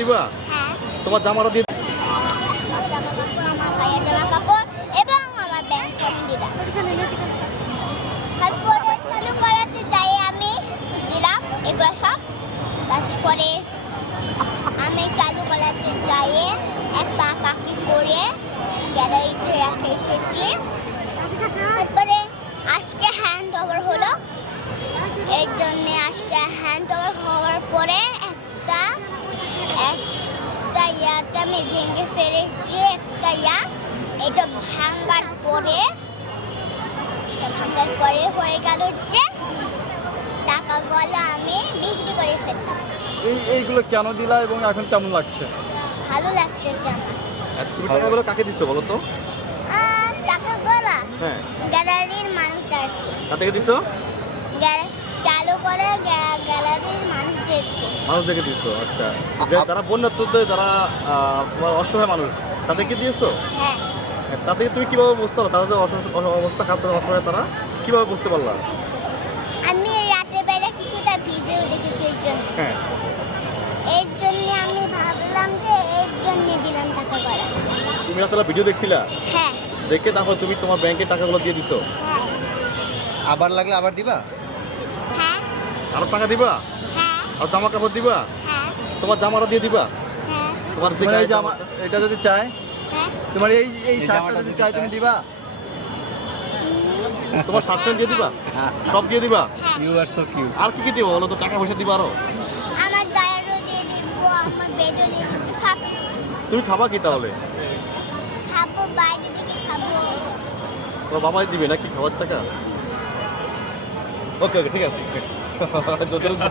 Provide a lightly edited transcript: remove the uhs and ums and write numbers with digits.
দিবা? হ্যাঁ। তোমার জামাটা দিয়ে আমার জামা কাপড়, আমার ভাইয়ের জামা কাপড় এবং আমার ব্যাংক আমি দিলাম। তারপরে চালু করাতে যাই আমি দিলাম এগুলো সব। তারপরে আমি চালু করাতে যাই একটা কাকি করে গ্যালারিতে রেখে এসেছি। তারপরে আজকে হ্যান্ড ওভার হলো, এর জন্যে আজকে হ্যান্ড ওভার হওয়ার পরে একটা ইয়াতে আমি ভেঙে ফেলেছি একটা ইয়া। এটা ভাঙার পরে হয়ে গেল যে টাকাগুলো আমি বিক্রি করে ফেললাম। এইগুলো কেন দিলা এবং এখন কেমন লাগছে? ভালো লাগছে আমার। আর তুমি টাকাগুলো কাকে দিচ্ছ বলো তো? টাকাগুলো হ্যাঁ, গ্যালারির মানুষদেরকে, কার থেকে দিচ্ছ? চালু করে গ্যালারির মানুষদেরকে। মানুষদেরকে দিচ্ছ। আচ্ছা, যারা বন্যার্থ, যারা তোমার অসহায় মানুষ, তাদেরকে দিয়েছো? হ্যাঁ। তাদেরকে তুমি কিভাবে বুঝতে পারো তাদের যে অবস্থা খারাপ, তাদের অসহায়, তারা কিভাবে বুঝতে পারলা? আমি রাতে বেলা কিছুটা ভিডিও দেখেছি এর জন্য। হ্যাঁ, এর জন্য আমি ভাবলাম যে এর জন্য দিলাম টাকাগুলো। তুমি রাতে ভিডিও দেখছিলা, হ্যাঁ। দেখে তারপর তুমি তোমার ব্যাংকের টাকাগুলো দিয়ে দিছো। হ্যাঁ। আবার লাগলে আবার দিবা? হ্যাঁ। আরো টাকা দিবা? হ্যাঁ। আর জামা কাপড় দিবা? হ্যাঁ। তোমার জামাটা দিয়ে দিবা? হ্যাঁ। তোমার যে তোমার এই গায়ে জামা এটা যদি চাই, হ্যাঁ। তোমার এই এই শার্টটা জামাটা যদি যদি চাই চাই, তুমি দিবা? তোমার শার্ট প্যান্ট দিয়ে দিবা? সব দিয়ে দিবা? হ্যাঁ। You are so cute. আর কি কি দিবা বলো তো? টাকা পয়সা দিবা আরো? আমার ডায়ারও দিয়ে দিব, আমার বেডও দিয়ে দিব, সব কিছু তুমি খাবা কি তাহলে? খাবো, বাইরে থেকে খাবো। তোমার বাবাই দিবে নাকি খাবার টাকা? ওকে ওকে, ঠিক আছে। যতটুকু